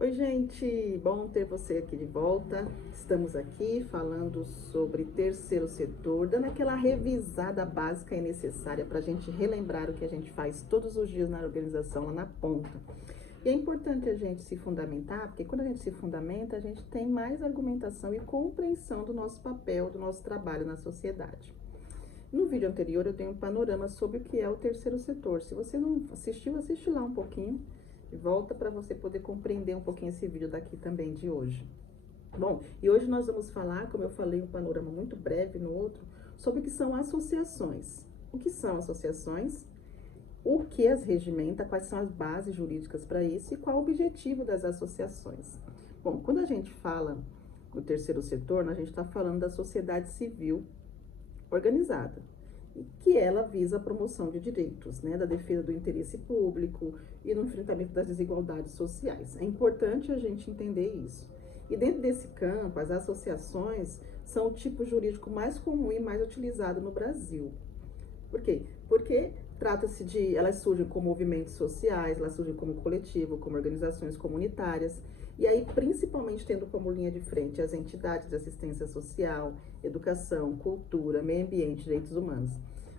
Oi, gente, bom ter você aqui de volta. Estamos aqui falando sobre terceiro setor, dando aquela revisada básica e necessária para a gente relembrar o que a gente faz todos os dias na organização, lá na ponta. E é importante a gente se fundamentar, porque quando a gente se fundamenta, a gente tem mais argumentação e compreensão do nosso papel, do nosso trabalho na sociedade. No vídeo anterior eu tenho um panorama sobre o que é o terceiro setor. Se você não assistiu, assiste lá um pouquinho e volta para você poder compreender um pouquinho esse vídeo daqui também de hoje. Bom, e hoje nós vamos falar, como eu falei, um panorama muito breve no outro, sobre o que são associações. O que são associações? O que as regimenta, quais são as bases jurídicas para isso e qual o objetivo das associações. Bom, quando a gente fala do terceiro setor, a gente está falando da sociedade civil organizada, que ela visa a promoção de direitos, né, da defesa do interesse público e no enfrentamento das desigualdades sociais. É importante a gente entender isso. E dentro desse campo, as associações são o tipo jurídico mais comum e mais utilizado no Brasil. Por quê? Porque trata-se de, elas surgem como movimentos sociais, elas surgem como coletivo, como organizações comunitárias, e aí principalmente tendo como linha de frente as entidades de assistência social, educação, cultura, meio ambiente, direitos humanos.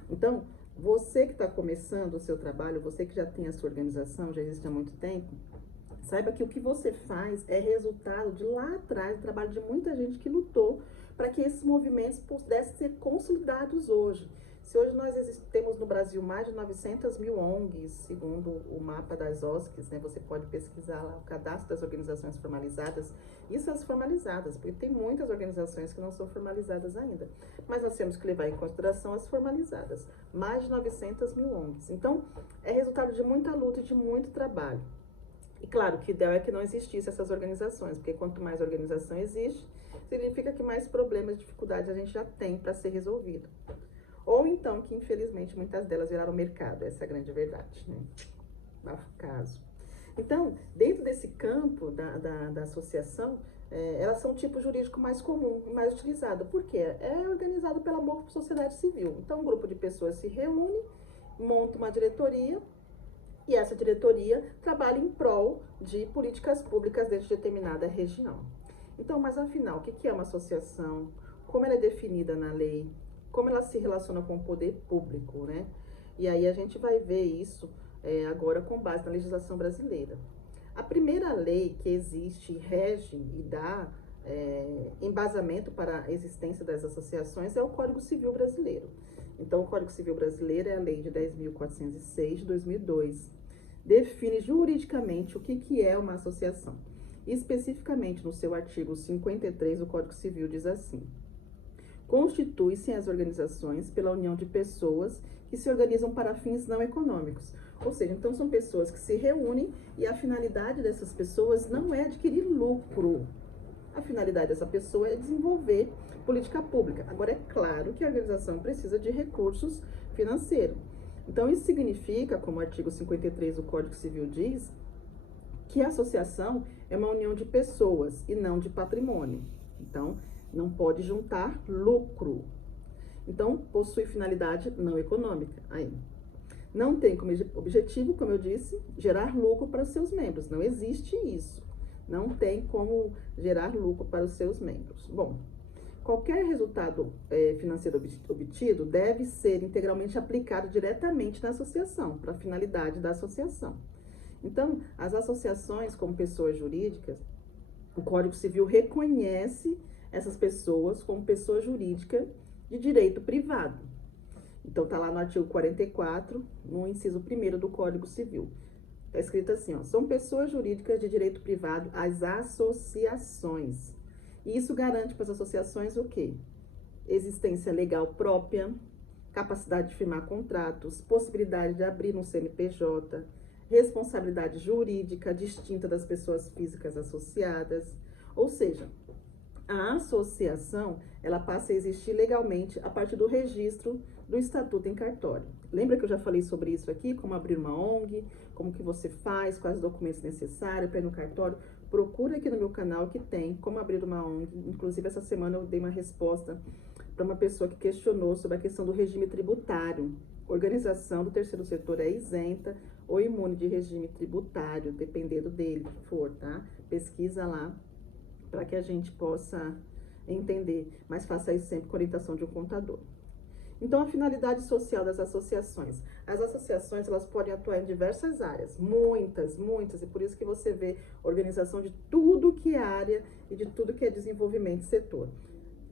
Então, você que está começando o seu trabalho, você que já tem a sua organização, já existe há muito tempo, saiba que o que você faz é resultado de lá atrás, do trabalho de muita gente que lutou para que esses movimentos pudessem ser consolidados hoje. Se hoje nós temos no Brasil mais de 900 mil ONGs, segundo o mapa das OSCs, né, você pode pesquisar lá o cadastro das organizações formalizadas, isso as formalizadas, porque tem muitas organizações que não são formalizadas ainda. Mas nós temos que levar em consideração as formalizadas, mais de 900 mil ONGs. Então, é resultado de muita luta e de muito trabalho. E claro, o que ideal é que não existissem essas organizações, porque quanto mais organização existe, significa que mais problemas e dificuldades a gente já tem para ser resolvido. Ou então que, infelizmente, muitas delas viraram mercado, essa é a grande verdade, né? Bafo caso. Então, dentro desse campo da associação, elas são o tipo jurídico mais comum e mais utilizado. Por quê? É organizado pela sociedade civil. Então, um grupo de pessoas se reúne, monta uma diretoria, e essa diretoria trabalha em prol de políticas públicas dentro de determinada região. Então, mas afinal, o que é uma associação? Como ela é definida na lei? Como ela se relaciona com o poder público, né? E aí a gente vai ver isso agora com base na legislação brasileira. A primeira lei que existe, rege e dá embasamento para a existência das associações é o Código Civil Brasileiro. Então, o Código Civil Brasileiro é a Lei de 10.406 de 2002. Define juridicamente o que é uma associação. E especificamente no seu artigo 53, o Código Civil diz assim: constituem-se as organizações pela união de pessoas que se organizam para fins não econômicos. Ou seja, então são pessoas que se reúnem e a finalidade dessas pessoas não é adquirir lucro. A finalidade dessa pessoa é desenvolver política pública. Agora, é claro que a organização precisa de recursos financeiros. Então, isso significa, como o artigo 53 do Código Civil diz, que a associação é uma união de pessoas e não de patrimônio. Então, não pode juntar lucro. Então, possui finalidade não econômica. Aí, não tem como objetivo, como eu disse, gerar lucro para os seus membros. Não existe isso. Não tem como gerar lucro para os seus membros. Bom, qualquer resultado financeiro obtido deve ser integralmente aplicado diretamente na associação, para a finalidade da associação. Então, as associações como pessoas jurídicas, o Código Civil reconhece essas pessoas como pessoa jurídica de direito privado. Então, está lá no artigo 44, no inciso 1º do Código Civil. Está escrito assim, ó: são pessoas jurídicas de direito privado as associações. E isso garante para as associações o quê? Existência legal própria, capacidade de firmar contratos, possibilidade de abrir um CNPJ, responsabilidade jurídica distinta das pessoas físicas associadas. Ou seja, a associação, ela passa a existir legalmente a partir do registro do estatuto em cartório. Lembra que eu já falei sobre isso aqui, como abrir uma ONG, como que você faz, quais os documentos necessários para ir no cartório? Procura aqui no meu canal que tem como abrir uma ONG. Inclusive, essa semana eu dei uma resposta para uma pessoa que questionou sobre a questão do regime tributário. Organização do terceiro setor é isenta, ou imune de regime tributário, dependendo dele que for, tá? Pesquisa lá para que a gente possa entender, mas faça isso sempre com orientação de um contador. Então, a finalidade social das associações. As associações, elas podem atuar em diversas áreas, muitas, e por isso que você vê organização de tudo que é área e de tudo que é desenvolvimento de setor.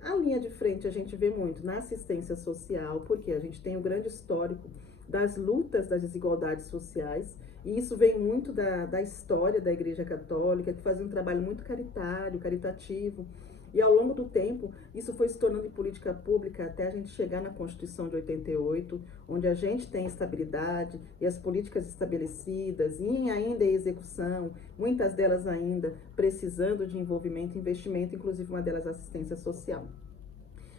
A linha de frente a gente vê muito na assistência social, porque a gente tem um grande histórico das lutas das desigualdades sociais, e isso vem muito da história da Igreja Católica, que fazia um trabalho muito caritário, caritativo, e ao longo do tempo, isso foi se tornando política pública até a gente chegar na Constituição de 88, onde a gente tem estabilidade e as políticas estabelecidas e ainda em execução, muitas delas ainda precisando de envolvimento e investimento, inclusive uma delas assistência social.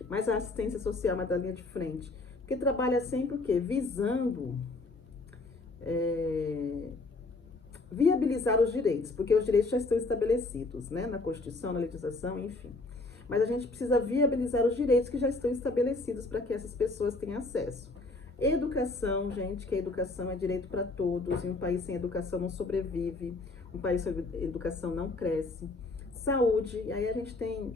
Mas a assistência social é uma da linha de frente, porque trabalha sempre o quê? Visando viabilizar os direitos, porque os direitos já estão estabelecidos, né, na Constituição, na legislação, enfim. Mas a gente precisa viabilizar os direitos que já estão estabelecidos para que essas pessoas tenham acesso. Educação, gente, que a educação é direito para todos, e um país sem educação não sobrevive, um país sem educação não cresce. Saúde, aí a gente tem,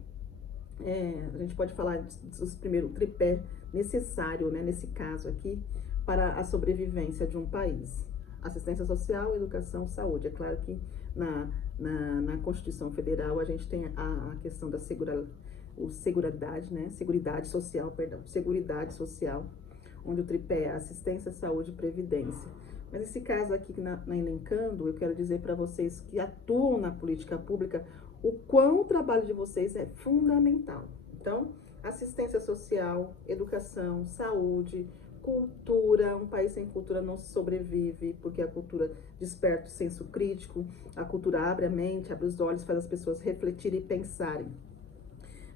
a gente pode falar dos primeiros tripé necessário, né, nesse caso aqui, para a sobrevivência de um país. Assistência social, educação, saúde. É claro que na Constituição Federal a gente tem a questão da seguridade, né? Seguridade social, onde o tripé é assistência, saúde e previdência. Mas esse caso aqui na elencando, eu quero dizer para vocês que atuam na política pública o quão o trabalho de vocês é fundamental. Então, assistência social, educação, saúde, cultura. Um país sem cultura não sobrevive, porque a cultura desperta o senso crítico, a cultura abre a mente, abre os olhos, faz as pessoas refletirem e pensarem.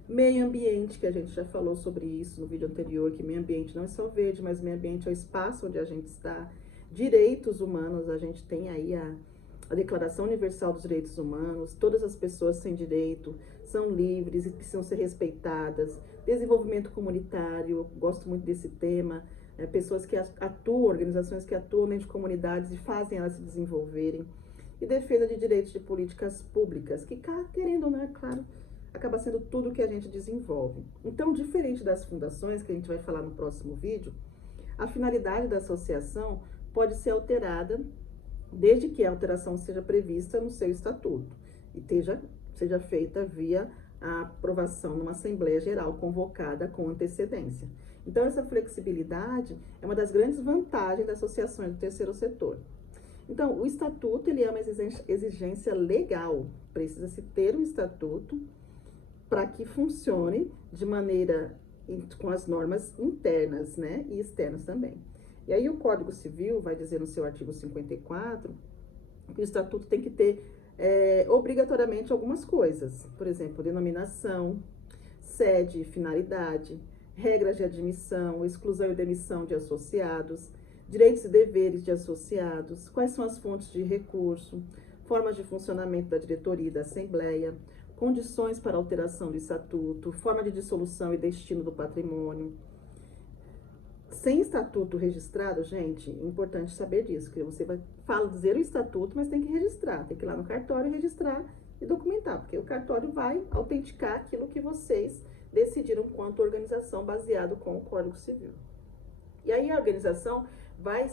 Meio ambiente, que a gente já falou sobre isso no vídeo anterior, que meio ambiente não é só verde, mas meio ambiente é o espaço onde a gente está. Direitos humanos, a gente tem aí a Declaração Universal dos Direitos Humanos, todas as pessoas sem direito são livres e precisam ser respeitadas. Desenvolvimento comunitário, gosto muito desse tema. Pessoas que atuam, organizações que atuam dentro de comunidades e fazem elas se desenvolverem. E defesa de direitos de políticas públicas, que, querendo ou não, é claro, acaba sendo tudo que a gente desenvolve. Então, diferente das fundações, que a gente vai falar no próximo vídeo, a finalidade da associação pode ser alterada desde que a alteração seja prevista no seu estatuto e seja feita via a aprovação numa Assembleia Geral convocada com antecedência. Então, essa flexibilidade é uma das grandes vantagens das associações do terceiro setor. Então, o estatuto, ele é uma exigência legal. Precisa-se ter um estatuto para que funcione de maneira com as normas internas, né, e externas também. E aí o Código Civil vai dizer no seu artigo 54 que o estatuto tem que ter obrigatoriamente algumas coisas. Por exemplo, denominação, sede, finalidade, regras de admissão, exclusão e demissão de associados, direitos e deveres de associados, quais são as fontes de recurso, formas de funcionamento da diretoria e da assembleia, condições para alteração do estatuto, forma de dissolução e destino do patrimônio. Sem estatuto registrado, gente, é importante saber disso, que você vai dizer o estatuto, mas tem que registrar, tem que ir lá no cartório registrar e documentar, porque o cartório vai autenticar aquilo que vocês decidiram quanto organização baseado com o Código Civil. E aí a organização vai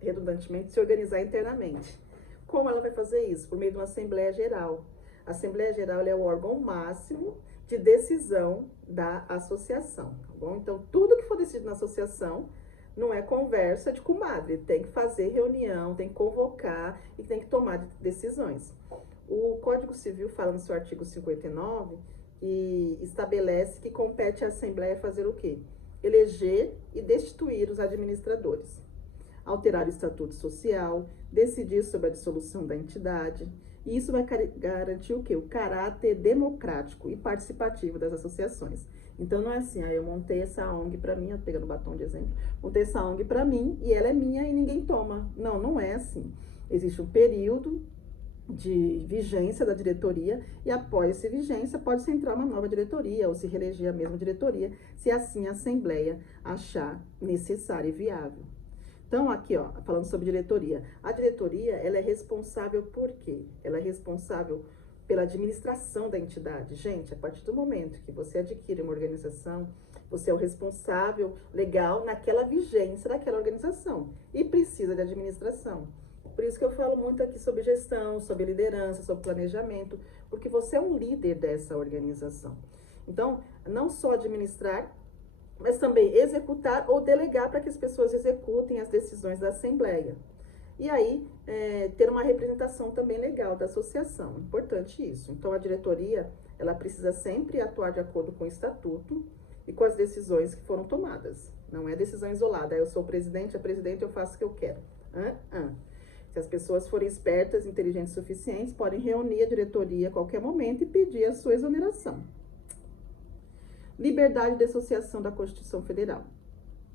redundantemente, se organizar internamente. Como ela vai fazer isso? Por meio de uma Assembleia Geral. A Assembleia Geral é o órgão máximo de decisão da associação, tá bom? Então, tudo que for decidido na associação não é conversa de comadre, tem que fazer reunião, tem que convocar e tem que tomar decisões. O Código Civil fala no seu artigo 59 e estabelece que compete à Assembleia fazer o quê? Eleger e destituir os administradores, alterar o estatuto social, decidir sobre a dissolução da entidade. E isso vai garantir o quê? O caráter democrático e participativo das associações. Então, não é assim, eu montei essa ONG para mim, pegando batom de exemplo, montei essa ONG para mim e ela é minha e ninguém toma. Não, não é assim. Existe um período de vigência da diretoria e após essa vigência pode-se entrar uma nova diretoria ou se reeleger a mesma diretoria, se assim a Assembleia achar necessário e viável. Então, aqui, ó, falando sobre diretoria. A diretoria, ela é responsável por quê? Ela é responsável pela administração da entidade. Gente, a partir do momento que você adquire uma organização, você é o responsável legal naquela vigência daquela organização e precisa de administração. Por isso que eu falo muito aqui sobre gestão, sobre liderança, sobre planejamento, porque você é um líder dessa organização. Então, não só administrar, mas também executar ou delegar para que as pessoas executem as decisões da Assembleia. E aí, ter uma representação também legal da associação, importante isso. Então, a diretoria, ela precisa sempre atuar de acordo com o estatuto e com as decisões que foram tomadas. Não é decisão isolada, eu sou o presidente, a presidente, eu faço o que eu quero. Se as pessoas forem espertas, inteligentes o suficientes, podem reunir a diretoria a qualquer momento e pedir a sua exoneração. Liberdade de associação da Constituição Federal.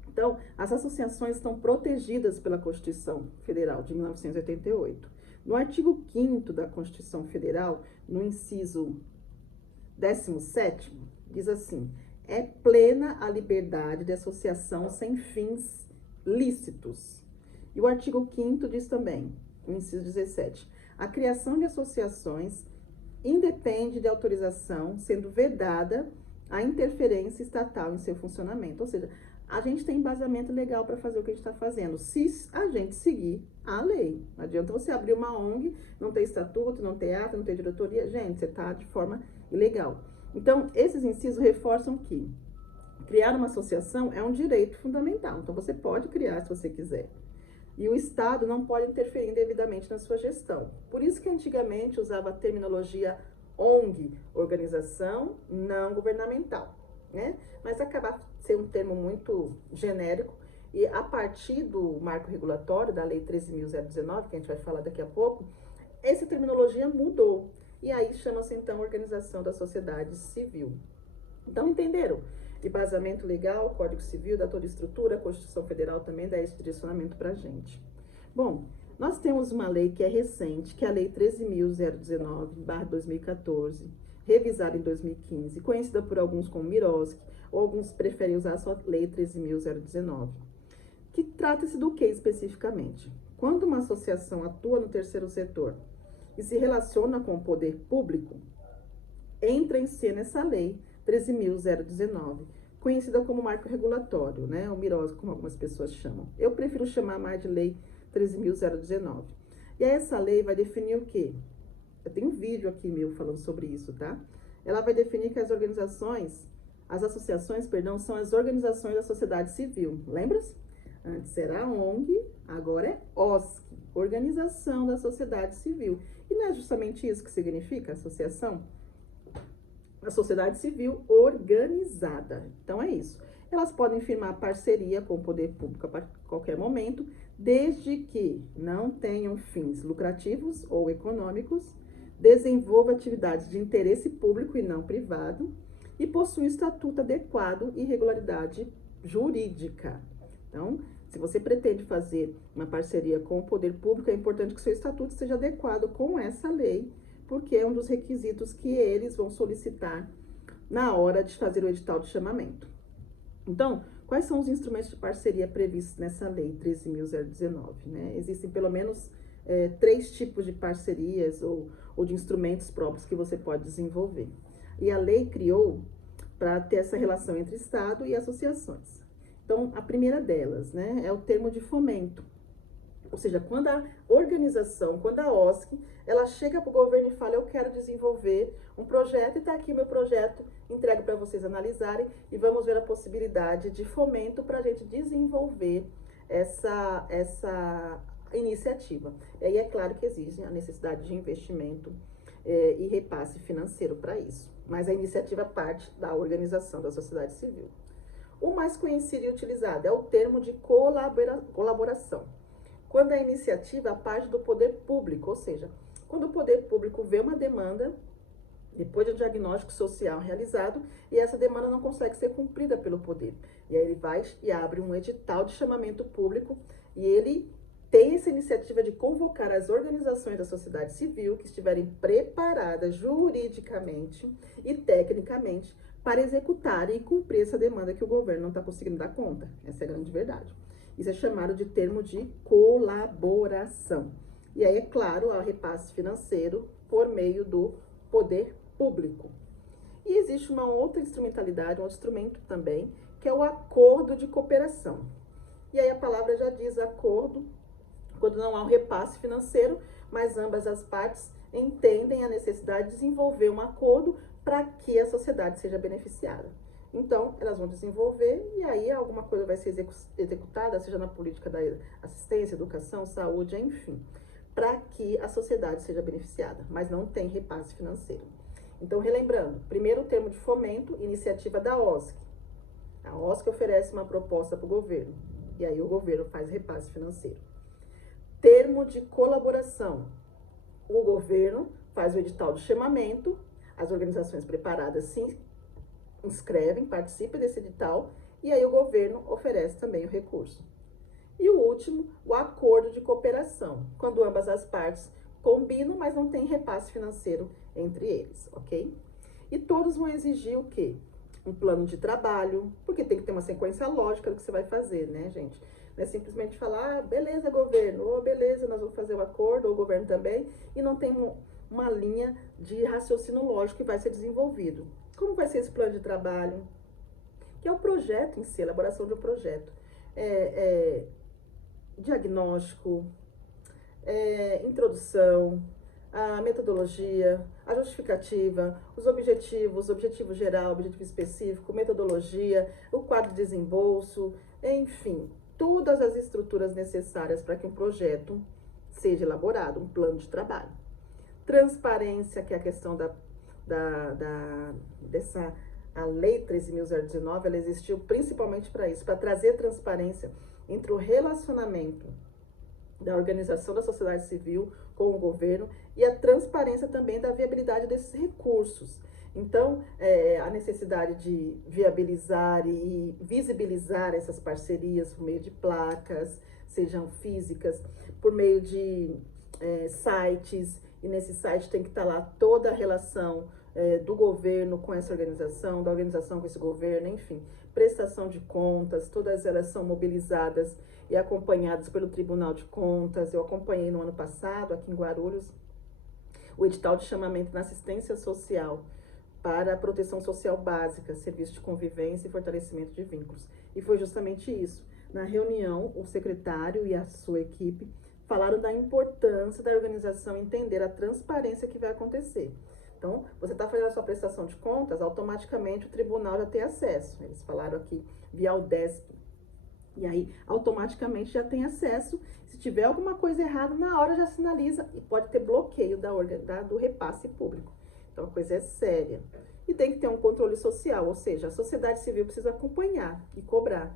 Então, as associações estão protegidas pela Constituição Federal de 1988. No artigo 5º da Constituição Federal, no inciso 17º, diz assim: é plena a liberdade de associação sem fins lícitos. E o artigo 5º diz também, no inciso 17, a criação de associações independe de autorização, sendo vedada a interferência estatal em seu funcionamento. Ou seja, a gente tem embasamento legal para fazer o que a gente está fazendo, se a gente seguir a lei. Não adianta você abrir uma ONG, não ter estatuto, não ter ata, não ter diretoria. Gente, você está de forma ilegal. Então, esses incisos reforçam que criar uma associação é um direito fundamental. Então, você pode criar se você quiser. E o Estado não pode interferir indevidamente na sua gestão. Por isso que antigamente usava a terminologia ONG, organização não governamental, né? Mas acaba sendo um termo muito genérico e a partir do marco regulatório da Lei 13.019, que a gente vai falar daqui a pouco, essa terminologia mudou. E aí chama-se então Organização da Sociedade Civil. Então, entenderam? Embasamento legal, Código Civil, dá toda a estrutura, a Constituição Federal também dá esse direcionamento para a gente. Bom, nós temos uma lei que é recente, que é a Lei 13.019/2014, revisada em 2015, conhecida por alguns como Miroski, ou alguns preferem usar só Lei 13.019, que trata-se do que especificamente? Quando uma associação atua no terceiro setor e se relaciona com o poder público, entra em cena essa lei 13.019, conhecida como marco regulatório, né? O Miroski, como algumas pessoas chamam. Eu prefiro chamar mais de lei 13.019. E aí essa lei vai definir o quê? Eu tenho um vídeo aqui meu falando sobre isso, tá? Ela vai definir que as associações, são as organizações da sociedade civil. Lembra-se? Antes era ONG, agora é OSC, Organização da Sociedade Civil. E não é justamente isso que significa associação? A sociedade civil organizada. Então, é isso. Elas podem firmar parceria com o poder público a qualquer momento, desde que não tenham fins lucrativos ou econômicos, desenvolva atividades de interesse público e não privado, e possui um estatuto adequado e regularidade jurídica. Então, se você pretende fazer uma parceria com o poder público, é importante que seu estatuto seja adequado com essa lei, porque é um dos requisitos que eles vão solicitar na hora de fazer o edital de chamamento. Então, quais são os instrumentos de parceria previstos nessa lei 13.019, né? Existem pelo menos 3 tipos de parcerias ou de instrumentos próprios que você pode desenvolver. E a lei criou para ter essa relação entre Estado e associações. Então, a primeira delas, né, é o termo de fomento. Ou seja, quando a organização, quando a OSC, ela chega para o governo e fala: eu quero desenvolver um projeto e está aqui o meu projeto, entrego para vocês analisarem e vamos ver a possibilidade de fomento para a gente desenvolver essa iniciativa. E aí é claro que existe a necessidade de investimento e repasse financeiro para isso. Mas a iniciativa parte da organização da sociedade civil. O mais conhecido e utilizado é o termo de colaboração. Quando a iniciativa parte do poder público, ou seja, quando o poder público vê uma demanda, depois de um diagnóstico social realizado, e essa demanda não consegue ser cumprida pelo poder. E aí ele vai e abre um edital de chamamento público, e ele tem essa iniciativa de convocar as organizações da sociedade civil que estiverem preparadas juridicamente e tecnicamente para executarem e cumprir essa demanda que o governo não está conseguindo dar conta. Essa é a grande verdade. Isso é chamado de termo de colaboração. E aí, é claro, há repasse financeiro por meio do poder público. E existe uma outra instrumentalidade, um outro instrumento também, que é o acordo de cooperação. E aí a palavra já diz acordo, quando não há um repasse financeiro, mas ambas as partes entendem a necessidade de desenvolver um acordo para que a sociedade seja beneficiada. Então, elas vão desenvolver e aí alguma coisa vai ser executada, seja na política da assistência, educação, saúde, enfim, para que a sociedade seja beneficiada, mas não tem repasse financeiro. Então, relembrando, primeiro termo de fomento, iniciativa da OSC. A OSC oferece uma proposta para o governo, e aí o governo faz repasse financeiro. Termo de colaboração. O governo faz o edital de chamamento, as organizações preparadas se inscrevem, participam desse edital, e aí o governo oferece também o recurso. E o último, o acordo de cooperação, quando ambas as partes combinam, mas não tem repasse financeiro entre eles, ok? E todos vão exigir o quê? Um plano de trabalho, porque tem que ter uma sequência lógica do que você vai fazer, né, gente? Não é simplesmente falar, ah, beleza, governo, ou beleza, nós vamos fazer o acordo, ou o governo também, e não tem uma linha de raciocínio lógico que vai ser desenvolvido. Como vai ser esse plano de trabalho? Que é o projeto em si, a elaboração de um projeto. Diagnóstico, introdução, a metodologia, a justificativa, os objetivos, objetivo geral, objetivo específico, metodologia, o quadro de desembolso, enfim, todas as estruturas necessárias para que um projeto seja elaborado, um plano de trabalho. Transparência, que é a questão dessa a Lei 13.019, ela existiu principalmente para isso, para trazer transparência entre o relacionamento da organização da sociedade civil com o governo e a transparência também da viabilidade desses recursos. Então, a necessidade de viabilizar e visibilizar essas parcerias por meio de placas, sejam físicas, por meio de sites, e nesse site tem que estar lá toda a relação do governo com essa organização, da organização com esse governo, enfim, prestação de contas, todas elas são mobilizadas e acompanhadas pelo Tribunal de Contas. Eu acompanhei no ano passado, aqui em Guarulhos, o edital de chamamento na assistência social para a proteção social básica, serviço de convivência e fortalecimento de vínculos. E foi justamente isso. Na reunião, o secretário e a sua equipe falaram da importância da organização entender a transparência que vai acontecer. Então, você está fazendo a sua prestação de contas, automaticamente o tribunal já tem acesso. Eles falaram aqui via Udesp. E aí, automaticamente já tem acesso. Se tiver alguma coisa errada, na hora já sinaliza e pode ter bloqueio do repasse público. Então, a coisa é séria. E tem que ter um controle social, ou seja, a sociedade civil precisa acompanhar e cobrar.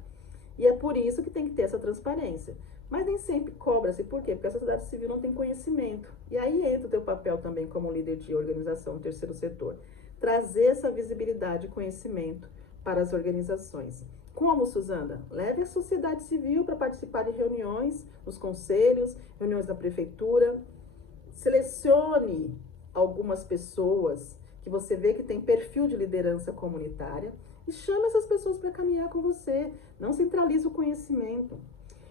E é por isso que tem que ter essa transparência. Mas nem sempre cobra-se. Por quê? Porque a sociedade civil não tem conhecimento. E aí entra o teu papel também como líder de organização do terceiro setor. Trazer essa visibilidade e conhecimento para as organizações. Como, Suzana? Leve a sociedade civil para participar de reuniões, nos conselhos, reuniões da prefeitura. Selecione algumas pessoas que você vê que tem perfil de liderança comunitária e chame essas pessoas para caminhar com você. Não centralize o conhecimento.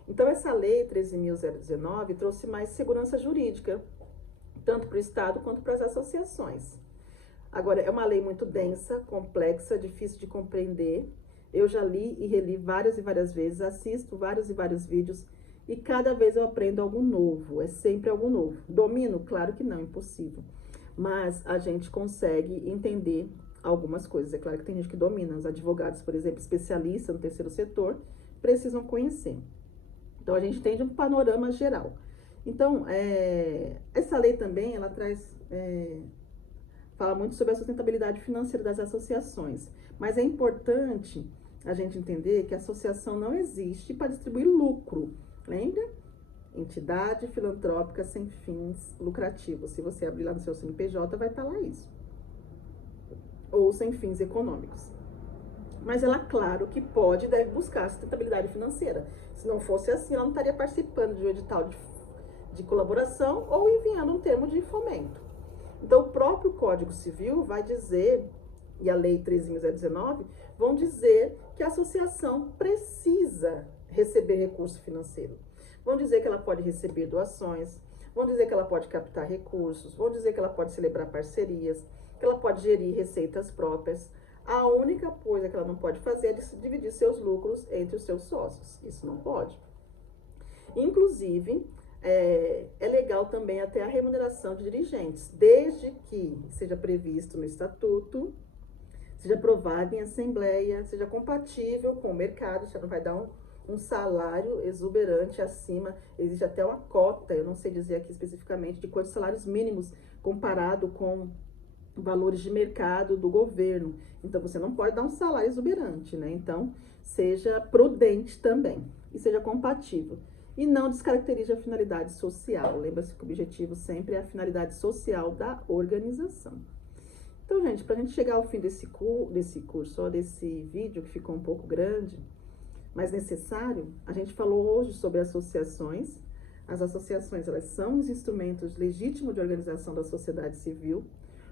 Então, essa lei 13.019 trouxe mais segurança jurídica, tanto para o Estado quanto para as associações. Agora, é uma lei muito densa, complexa, difícil de compreender. Eu já li e reli várias e várias vezes, assisto vários e vários vídeos e cada vez eu aprendo algo novo, é sempre algo novo. Domino? Claro que não, impossível. Mas a gente consegue entender algumas coisas. É claro que tem gente que domina. Os advogados, por exemplo, especialistas no terceiro setor, precisam conhecer. Então, a gente tem um panorama geral. Então, essa lei também, ela fala muito sobre a sustentabilidade financeira das associações. Mas é importante a gente entender que a associação não existe para distribuir lucro. Lembra? Entidade filantrópica sem fins lucrativos. Se você abrir lá no seu CNPJ, vai estar lá isso. Ou sem fins econômicos. Mas ela, claro, que pode e deve buscar a sustentabilidade financeira. Se não fosse assim, ela não estaria participando de um edital de colaboração ou enviando um termo de fomento. Então, o próprio Código Civil vai dizer, e a Lei 13.019, vão dizer que a associação precisa receber recurso financeiro. Vão dizer que ela pode receber doações, vão dizer que ela pode captar recursos, vão dizer que ela pode celebrar parcerias, que ela pode gerir receitas próprias. A única coisa que ela não pode fazer é dividir seus lucros entre os seus sócios. Isso não pode. Inclusive, é legal também até a remuneração de dirigentes, desde que seja previsto no estatuto, seja aprovado em assembleia, seja compatível com o mercado, já não vai dar um salário exuberante acima, existe até uma cota, eu não sei dizer aqui especificamente, de quantos salários mínimos comparado com valores de mercado do governo. Então, você não pode dar um salário exuberante, né? Então, seja prudente também e seja compatível. E não descaracterize a finalidade social. Lembra-se que o objetivo sempre é a finalidade social da organização. Então, gente, para a gente chegar ao fim desse curso, ó, desse vídeo que ficou um pouco grande, mas necessário, a gente falou hoje sobre associações. As associações, elas são os instrumentos legítimos de organização da sociedade civil,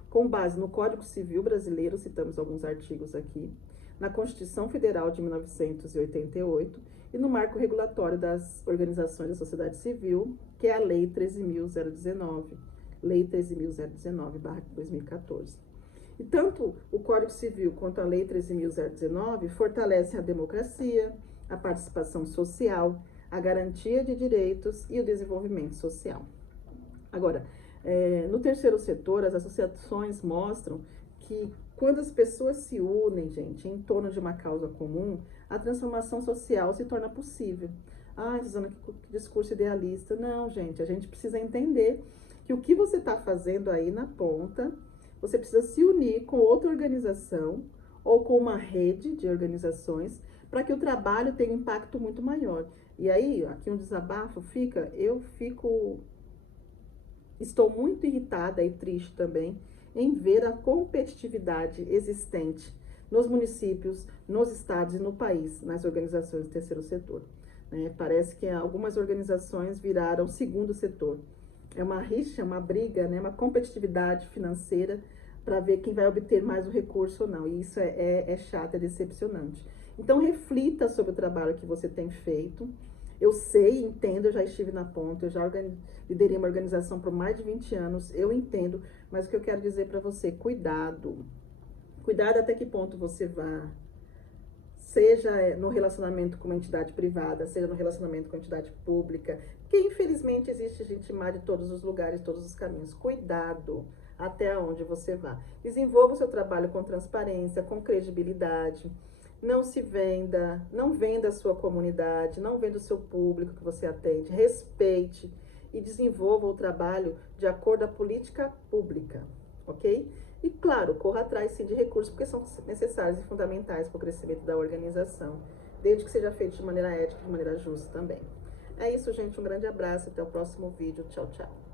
com base no Código Civil Brasileiro, citamos alguns artigos aqui, na Constituição Federal de 1988 e no Marco Regulatório das Organizações da Sociedade Civil, que é a Lei 13.019, Lei 13.019/2014. E tanto o Código Civil quanto a Lei 13.019 fortalecem a democracia, a participação social, a garantia de direitos e o desenvolvimento social. Agora, no terceiro setor, as associações mostram que quando as pessoas se unem, gente, em torno de uma causa comum, a transformação social se torna possível. Ah, Suzana, que discurso idealista. Não, gente, a gente precisa entender que o que você está fazendo aí na ponta, você precisa se unir com outra organização ou com uma rede de organizações para que o trabalho tenha um impacto muito maior. E aí, aqui um desabafo estou muito irritada e triste também em ver a competitividade existente nos municípios, nos estados e no país, nas organizações do terceiro setor. Parece que algumas organizações viraram segundo setor. É uma rixa, uma briga, uma competitividade financeira para ver quem vai obter mais o recurso ou não. E isso é chato, é decepcionante. Então, reflita sobre o trabalho que você tem feito. Eu sei, entendo, eu já estive na ponta, eu já liderei uma organização por mais de 20 anos, eu entendo, mas o que eu quero dizer para você, cuidado. Cuidado até que ponto você vá, seja no relacionamento com uma entidade privada, seja no relacionamento com uma entidade pública, porque infelizmente existe gente má de todos os lugares, todos os caminhos. Cuidado até onde você vá. Desenvolva o seu trabalho com transparência, com credibilidade. Não se venda, não venda a sua comunidade, não venda o seu público que você atende. Respeite e desenvolva o trabalho de acordo com a política pública, ok? E, claro, corra atrás, sim, de recursos, porque são necessários e fundamentais para o crescimento da organização, desde que seja feito de maneira ética e de maneira justa também. É isso, gente. Um grande abraço. Até o próximo vídeo. Tchau, tchau.